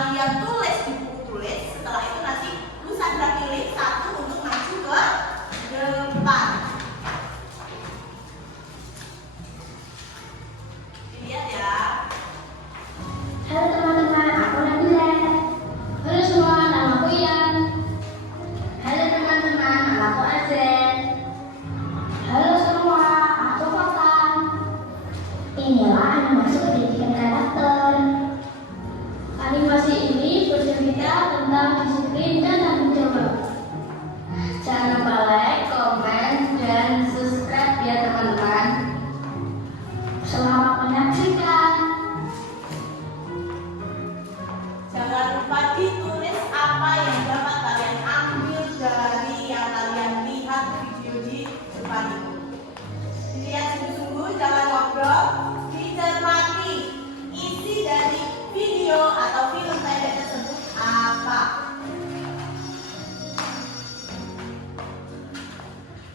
kalian tulis di buku tulis. Setelah itu nanti Bu Sandra pilih satu untuk maju ke depan. Lihat ya. Halo teman-teman, aku Nabila. Halo semua, nama aku Ian. Halo teman-teman, nama aku Azen. Halo semua, aku Fatan. Inilah animasi pendidikan karakter. Animasi ini bercerita tentang disiplin dan tanggung jawab. Jangan lupa like, komen, dan subscribe ya teman-teman. Selamat menyaksikan. Jangan lupa ditulis apa yang dapat kalian ambil dari yang kalian lihat video di depan itu. Dilihat sungguh-sungguh, jangan ngobrol, dicermati isi dari video atau film pendek tersebut apa.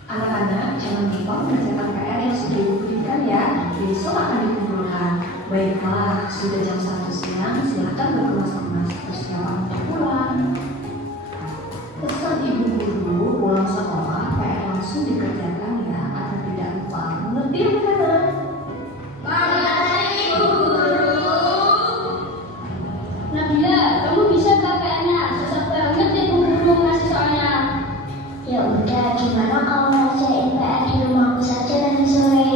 Anak-anak, jangan lupa mengerjakan PR yang sudah ibu berikan ya. Besok akan dikumpulkan. Baiklah, sudah jam 1 siang, silakan berkemas-kemas persiapan untuk pulang. Pesan ibu guru pulang sekolah PR langsung dikerjakan ya, agar tidak lupa. Mengerti anak-anak? Ibu Guru. Nabila, kamu bisa gak PR-nya? Susah banget Ibu Guru ngasih soalnya. Ya udah, gimana kalau ngerjain PR di rumahku saja nanti sore?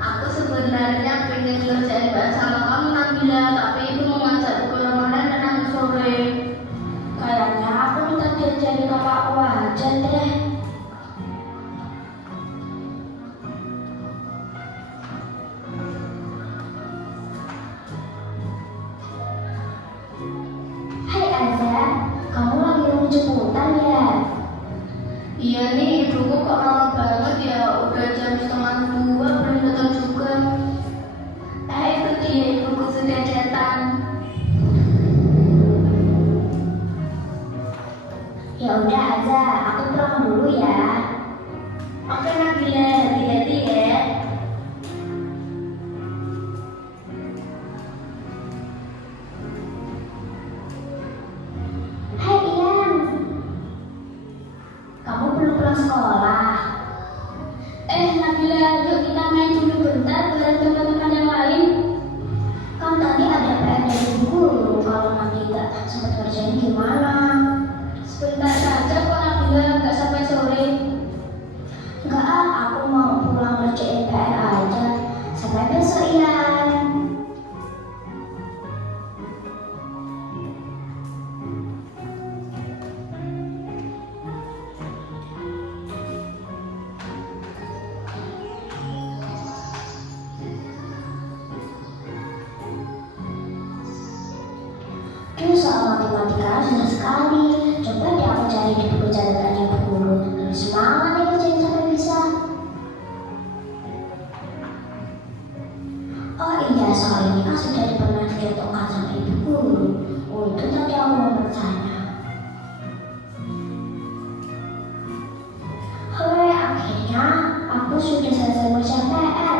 Aku sebenarnya pengen ngerjain PR sama kamu Nabila, tapi ibu mau ngajakku ke rumah dan nanti sore. Kayaknya aku minta diajarin kakakku aja deh. Hai Azan, kamu lagi nunggu jemputan ya? Iya nih, ibuku kok lama banget ya, udah jam 1:30 belum datang juga. Itu dia, ibuku sudah datang. Ya udah Azza, aku pulang dulu ya. Oke Nabila, hati-hati ya. Hai Ian, kamu belum pulang sekolah? Nabila, yuk kita main dulu bentar bareng teman-teman yang lain. Kan tadi ada PR dari ibu guru, kalau nanti nggak sempat kerjain gimana? Sebentar saja kok Nabila, nggak sampai sore. Nggak aku mau pulang kerjain PR aja. Sampai besok Ian. Soal matematika susah sekali. Coba deh aku cari di buku catatannya Bu Guru. Semangat nih kerjain sampai bisa. Oh iya, soal ini kan sudah pernah dicontohkan sama Ibu Guru. Untuk tadi aku mau bertanya. Hore, akhirnya aku sudah selesai ngerjain PR.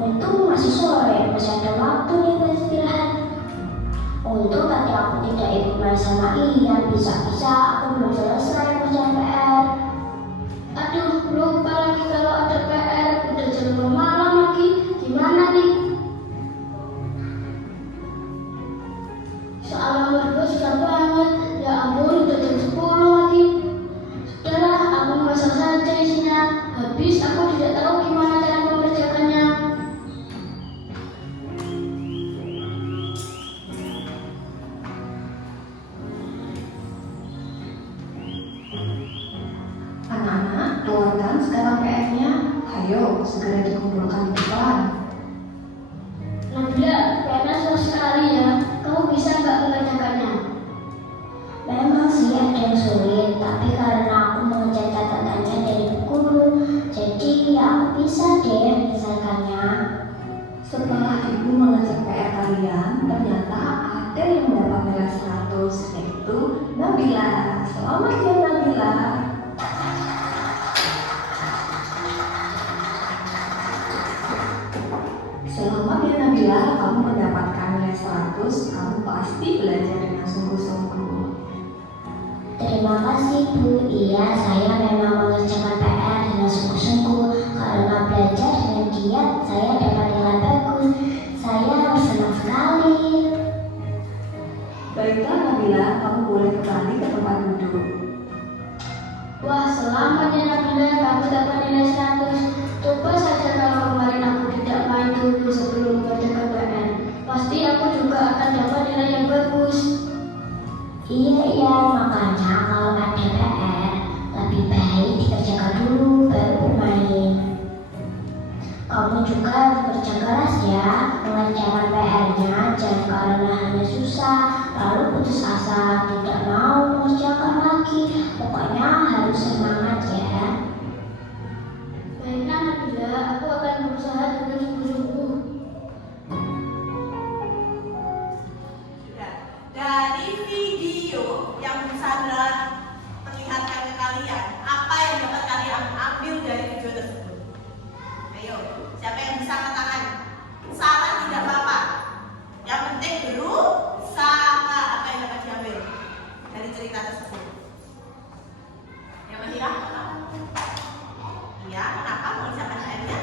Untung masih sore, masih ada waktu nih buat istirahat. Untung tadi aku tidak ikut main sama Ian, bisa-bisa aku belum selesai kerjaan PR. Aduh, lupa lagi kalau ada PR, udah jam 2 malam lagi, gimana nih? Soal nomor 2 susah banget, ya ampun udah jam 10 lagi. Sudahlah, aku masak saja isinya, habis aku tidak tahu gimana cara mengerjakannya. Anak-anak, keluarkan sekarang PR-nya. Ayo, segera dikumpulkan di depan. Nabila, PR-nya susah sekali ya, kamu bisa nggak mengerjakannya? Memang sih ada yang sulit, tapi karena aku mengejar catatannya dari Bu Guru, jadi ya aku bisa deh menyelesaikannya. Setelah ibu mengecek PR kalian, ternyata ada yang mendapat nilai 100, yaitu Nabila. Selamat ya Nabila. Selama ya Nabila kamu mendapatkan nilai 100, kamu pasti belajar dengan sungguh-sungguh. Terima kasih Bu. Iya, saya memang mengerjakan PR dengan sungguh-sungguh. Karena belajar dengan giat, saya dapat nilai bagus. Saya senang sekali. Baiklah Nabila, kamu boleh kembali ke tempat duduk. Wah, selamat ya Nabila, kamu dapat nilai 100. Coba saja kalau kemarin aku tidak main dulu sebelum mengerjakan PR. Pasti aku juga akan dapat nilai yang bagus. Iya, makanya kalau ada PR, lebih baik dikerjakan dulu baru bermain. Kamu juga bekerja keras ya, mengerjakan PR-nya jangan karena hanya susah, lalu putus asa, tidak mau mengerjakan lagi. Pokoknya harus semangat ya. Baiklah Nabila, aku akan berusaha dengan sungguh-sungguh. Sudah. Dari video yang Bu Sandra perlihatkan ke kalian, apa yang dapat kalian ambil dari video tersebut? Ayo, siapa yang bisa angkat tangan? Salah tidak apa-apa. Yang penting berusaha. Apa yang dapat diambil dari cerita tersebut? Yang Mahira, kenapa? Iya, kenapa mengerjakan PR-nya?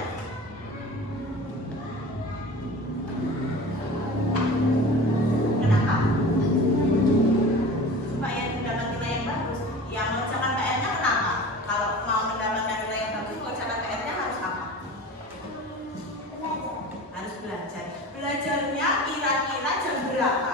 Kenapa? Supaya mendapat nilai yang bagus. Yang mengerjakan PR-nya kenapa? Kalau mau mendapatkan nilai yang bagus, mengerjakan PR-nya harus apa? Harus belajar. Belajarnya kira-kira jam berapa?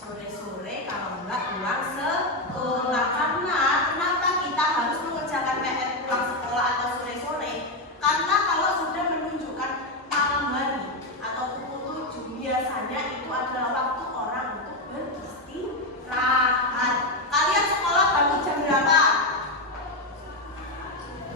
Sore-sore, kalau enggak pulang sekolah. Karena kenapa kita harus mengerjakan PR pulang sekolah atau sore-sore? Karena kalau sudah menunjukkan malam hari atau pukul 7, biasanya itu adalah waktu orang untuk beristirahat. Kalian sekolah bangun jam berapa?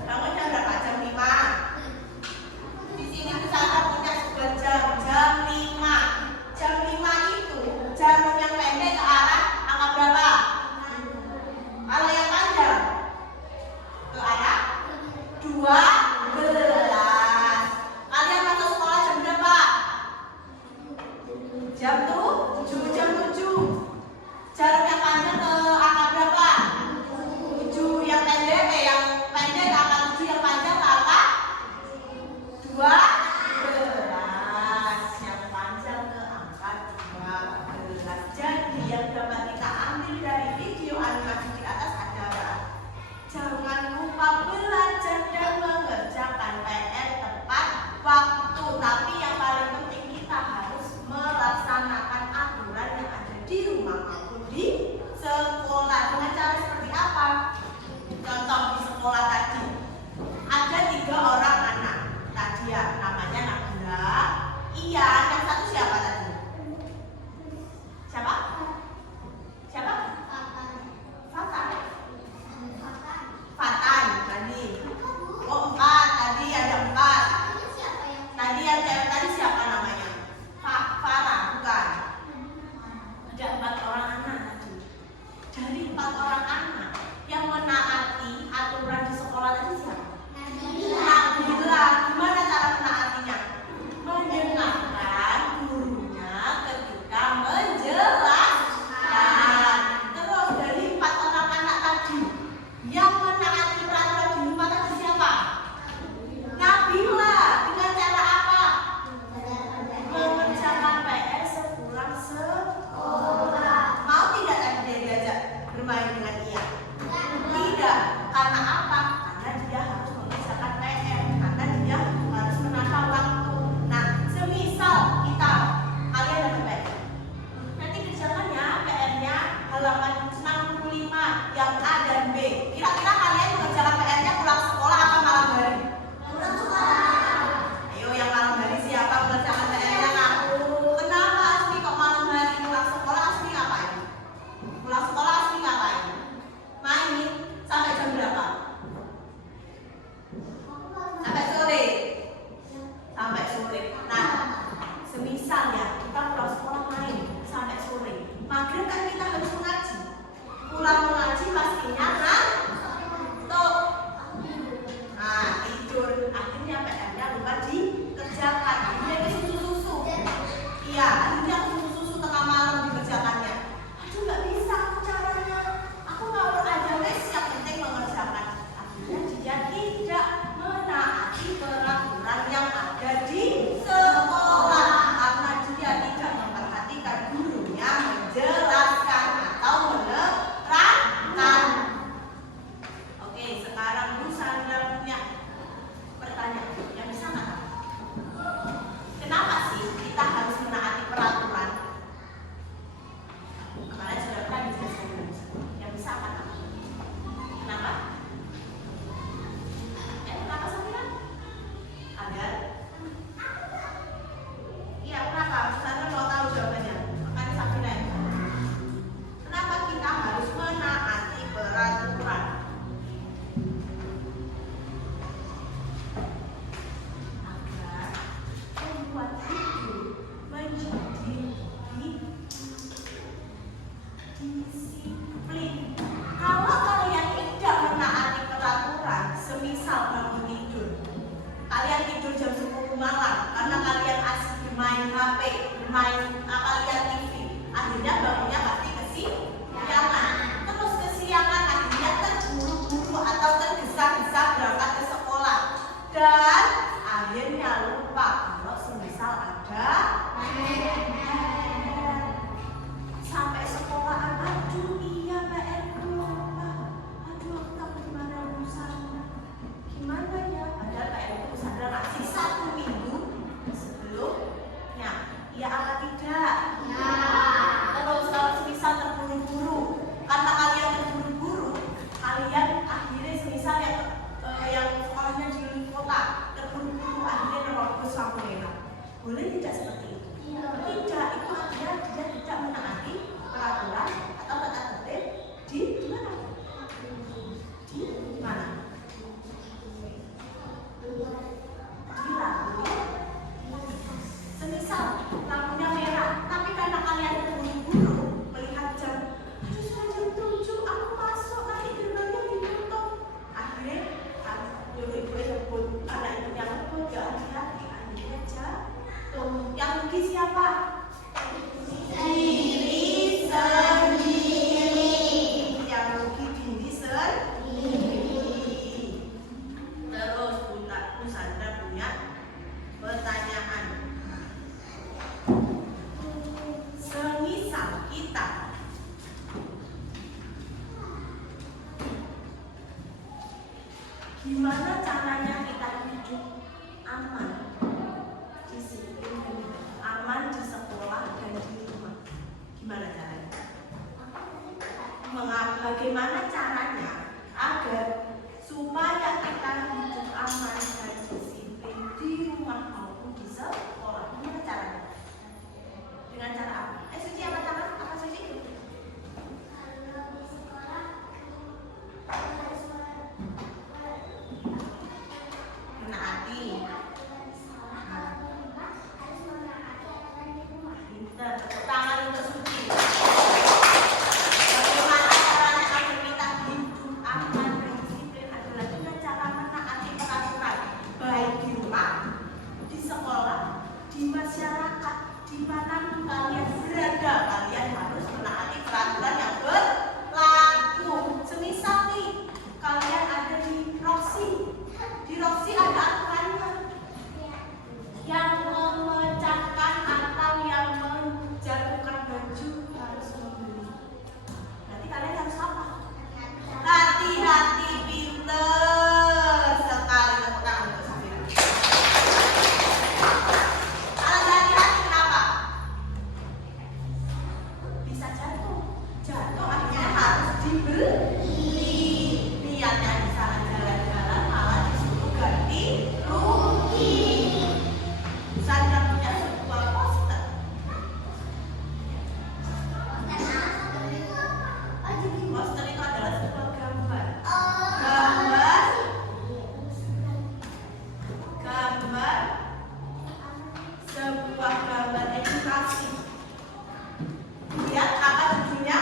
Bangun jam berapa? Jam 5. Di sini misalnya punya sebuah jam 5. Jam 5 itu jam yang pendek ke arah angka berapa? Kalau yang panjang ke arah 12. Kalian masuk sekolah jam berapa? Jam 7. Jam 7. Jarum yang panjang ke angka berapa? 7. Yang pendek ke angka 7, yang panjang ke angka 12. Yang panjang ke angka 12. Jadi yang dapat kita ambil dari video animasi di atas adalah jangan lupa belajar dan mengerjakan PR tepat waktu. Tapi yang paling penting kita harus melaksanakan aturan yang ada di rumah maupun di sekolah. Dengan cara seperti apa? Contoh di sekolah tadi ada 3 orang anak. Tadi ya namanya Nabila, Ian, yang satu siapa tadi? Siapa? Siapa? Fatan. Fatan tadi. Oh 4, tadi ada 4. Tadi yang cewek tadi siapa namanya? Farah, bukan? Ada 4 orang anak tadi. Dari 4 orang anak yang menaati aturan di sekolah Dan akhirnya lupa kalau semisal ada sampai sekolahan, aduh iya PR-ku lupa, aduh aku tahu gimana urusannya, gimana ya, padahal PR-ku sadar ngasih 1 minggu sebelumnya. Ya apa tidak? Ya. Terus kalau semisal terburu-buru, karena kalian terburu-buru, kalian akhirnya semisal yang sekolahnya di kota terburu-buru, akhirnya nerobos lampu merah. Boleh tidak seperti itu? Tidak, itu artinya dia tidak menaati peraturan atau tata tertib di mana? Di mana? Di lampu. Semisal lampunya merah, tapi karena kalian terburu-buru melihat jam, aduh sudah jam 7, aku masuk nanti gerbangnya ditutup. Akhirnya ibu-ibu sebut anak ibunya ngebut, gak hati-hati, akhirnya jatuh. Yang rugi siapa? Diri sendiri. Yang rugi diri sendiri. Terus Bu Sandra punya pertanyaan. Semisal kita gimana caranya kita hidup aman, disiplin, aman di sekolah dan di rumah? Gimana caranya? Bagaimana caranya agar supaya kita hidup aman dan disiplin di rumah maupun di sekolah? Gimana caranya? Dengan cara apa? Suci apa tangan? Apa Suci? Menaati. Pintar, tepuk tangan untuk Suci. Bagaimana caranya agar kita hidup aman dan disiplin adalah dengan cara menaati peraturan, baik di rumah, di sekolah, di masyarakat, dimanapun kalian berada, kalian harus menaati peraturan yang berlaku. Semisal nih, kalian ada di Roxy ada aturannya. Yang memecahkan atau yang menjatuhkan baju harus membeli. Nanti kalian harus apa? Hati-hati, pinter sekali. Tepuk tangan untuk Safira. Kalau hati-hati kenapa? Bisa jatuh akhirnya harus dibeli. Niatnya di sana jalan-jalan malah disuruh ganti rugi. Sandra punya sebuah poster. Poster itu adalah sebuah gambar. Gambar sebuah gambar edukasi. Lihat apa judulnya?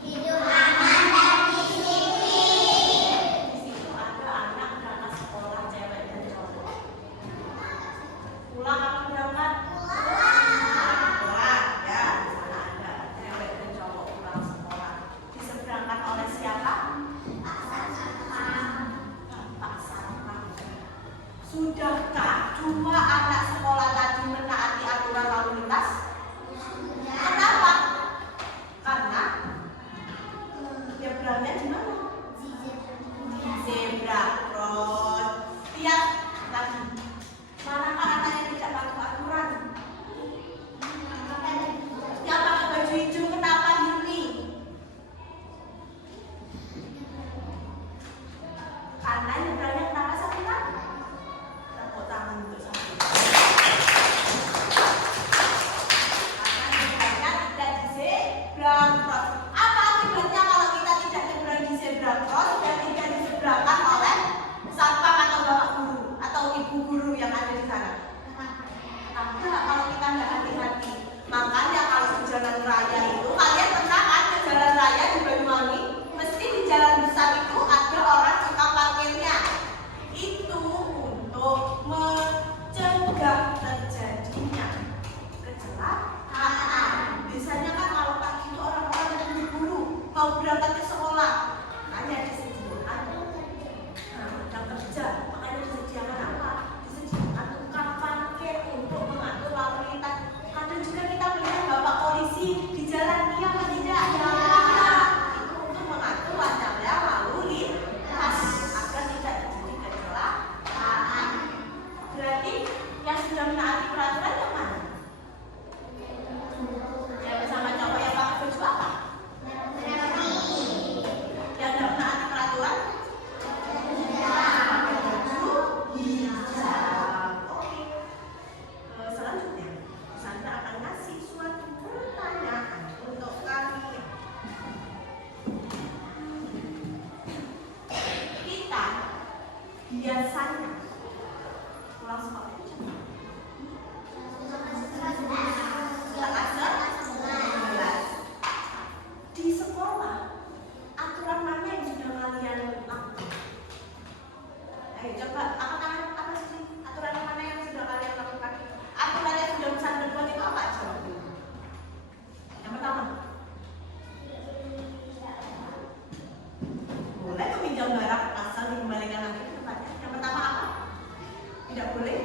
Hidup aman dan disiplin. Di situ ada anak berangkat sekolah, cewek dan cowok. Pulang apa berangkat? Pulang, ya. Di sana ada cewek dan cowok pulang sekolah. Diseberangkan oleh siapa? Pak Sarpam. Sudahkah 2 anak sekolah tadi menaati aturan lalu lintas? Kenapa? Karena nyebrangnya di mana? Di zebra cross. Lihat lagi. Manakah anak yang tidak patuh aturan? Yang pakai baju hijau kenapa Yuni? Karena nyebrangnya kenapa Safira? Tepuk tangan untuk Safira. Karena nyebrangnya tidak di zebra cross. Apa akibatnya kalau kita tidak nyebrang di zebra cross dan tidak diseberangkan oleh biasanya pulang sekolah itu jam berapa? Setengah 11. Di sekolah aturan mana yang sudah kalian lakukan? Ayo coba angkat tangan, apa sih aturan mana yang sudah kalian lakukan? Aturan yang sudah besar berbuat itu apa aja? Yang pertama, boleh meminjam barang asal dikembalikan lagi ke tempatnya. Yang pertama apa? Tidak boleh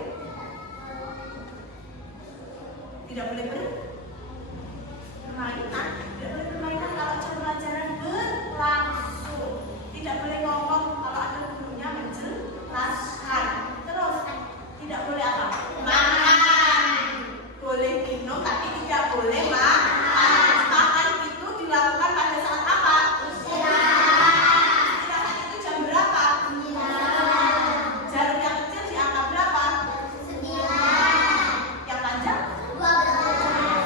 bermainan. Tidak boleh bermainan kalau jam pelajaran berlangsung. Tidak boleh ngomong kalau ada gurunya menjelaskan. Terus tidak boleh apa? Makan. Boleh minum tapi tidak boleh makan. Makan itu dilakukan pada saat apa? Istirahat itu jam berapa? Jarum yang kecil di angka berapa? Yang panjang? 12.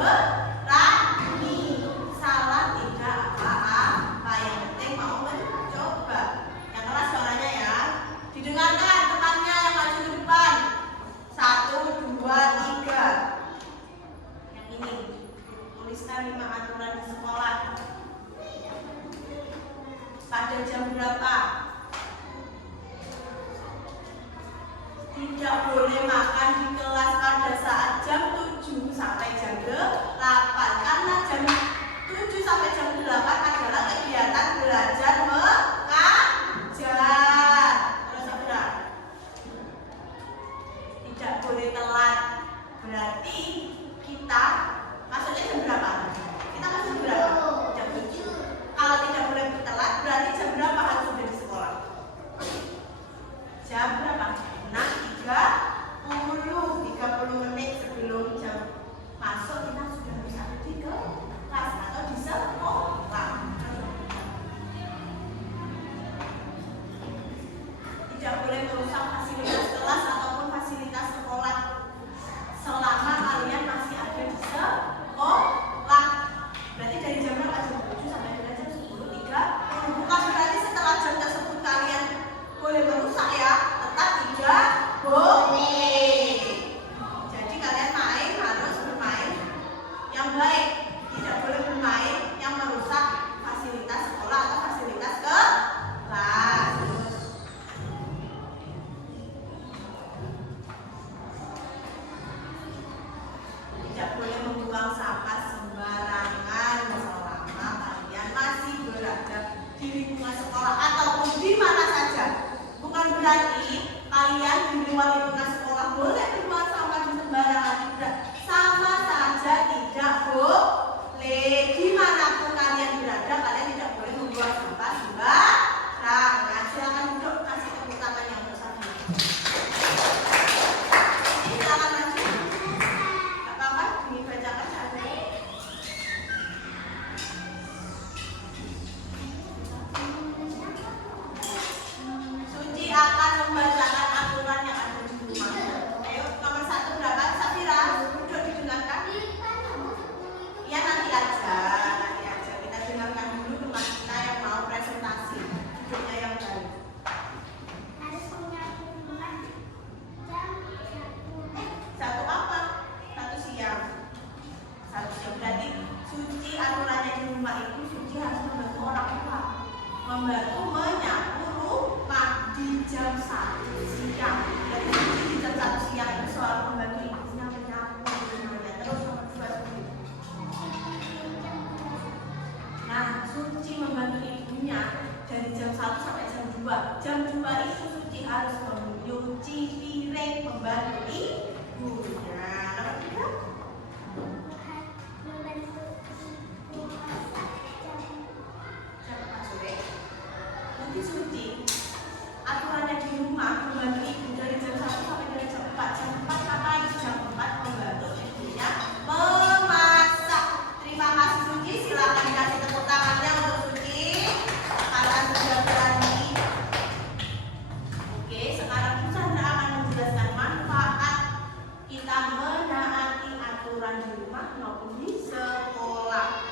berani. Salah tidak apa-apa, yang penting mau mencoba. Yang keras suaranya ya. Didengarkan temannya yang maju ke depan. 1, 2, 3. Yang ini tuliskan 5 aturan di sekolah. Pada jam berapa? Tidak boleh makan di kelas pada saat jam 7 sampai jam 8. Karena jam 7 sampai jam 8 adalah kegiatan belajar mengajar. Terus apa? Tidak boleh telat. Berarti kita masuknya jam berapa? Kita masuk jam berapa? Jam 7. Kalau tidak boleh telat, berarti jam berapa harus sudah di sekolah? Jam berapa? 30 menit sebelum jam masuk kita sudah harus ada di kelas atau di sekolah. Tidak boleh merusak fasilitas kelas ataupun fasilitas sekolah selama kalian masih ada di sekolah. Berarti dari jam berapa? Jam 7 sampai dengan jam 10.30. Bukan berarti setelah jam tersebut kalian boleh merusak ya, tetap tidak boleh. Jadi kalian main harus bermain yang baik, tidak boleh bermain yang merusak fasilitas sekolah atau fasilitas kelas. Tidak boleh membuang sampah sembarangan selama kalian masih berada di lingkungan sekolah ataupun di mana saja. Bukan berarti kalian di luar lingkungan sekolah boleh membuang sampah di sembarangan, tidak. Sama saja tidak boleh. Dimanapun kalian berada, kalian tidak boleh membuang sampah sembarangan. Silakan duduk, kasih tepuk tangan yang besar. Silakan maju. Gak apa-apa, dibacakan saja. Suci akan membacakan aturan yang ada di rumah. Ayo, nomor 1 berapa? Safira, duduk didengarkan. Ya nanti aja. Kita dengarkan dulu teman kita yang mau presentasi. Duduknya yang baik. Satu apa? Satu siang. Berarti Suci aturannya di rumah itu Suci harus membantu orang tua, membantu menyapu rumah di jam 1 siang. Jadi Suci di jam 1 siang itu selalu membantu ibunya menyapu rumahnya. Terus nomor 2 Suci. Nah, Suci membantu ibunya dari jam 1 sampai jam 2. Jam 2 itu Suci harus menyuci piring, membantu ibunya. Nomor 3. Nanti Suci aturannya di rumah membantu ibu dari jam 1 sampai dengan jam 4. Jam 4 ngapain? Jam 4 membantu ibunya memasak. Terima kasih Suci, silakan dikasih tepuk tangannya untuk Suci karena sudah berani. Oke, sekarang Bu Sandra akan menjelaskan manfaat kita menaati aturan di rumah maupun di sekolah.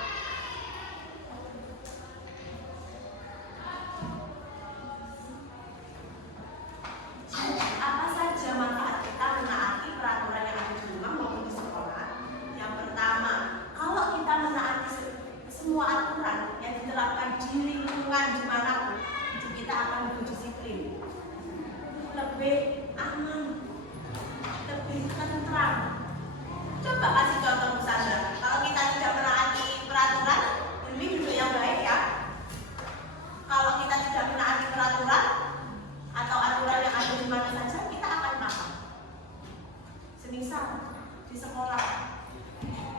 Apa saja manfaat kita menaati peraturan yang ada di rumah maupun di sekolah? Yang pertama, kalau kita menaati semua aturan yang diterapkan di lingkungan dimanapun, kita akan lebih disiplin, lebih aman, lebih tentram. Coba kasih contoh Bu Sandra. Kalau kita tidak menaati peraturan, ini duduk yang baik ya. Kalau kita tidak menaati peraturan atau aturan yang ada di mana saja, kita akan apa? Semisal di sekolah,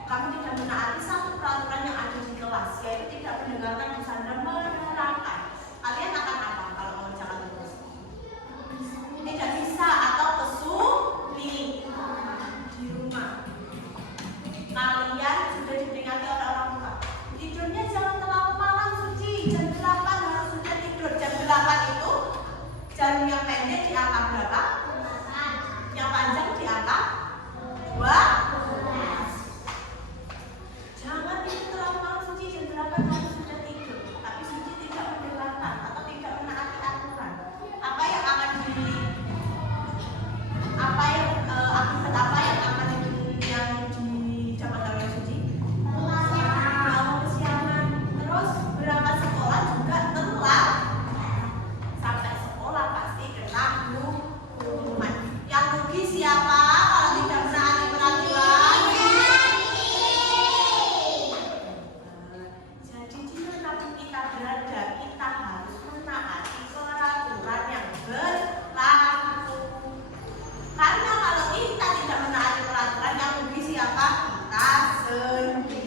kamu tidak menaati satu peraturan yang ada di kelas, yaitu tidak mendengarkan Bu Sandra menerangkan. Kalian akan apa kalau mengerjakan tugas? Tidak bisa atau kesulitan di rumah. Kalian sudah diperingati oleh orang tua. Tidurnya jangan terlalu malam Suci. Jam 8 harus sudah tidur. Jam 8 itu jam yang pendek di angka berapa? 8. Yang panjang di angka 12. berhenti.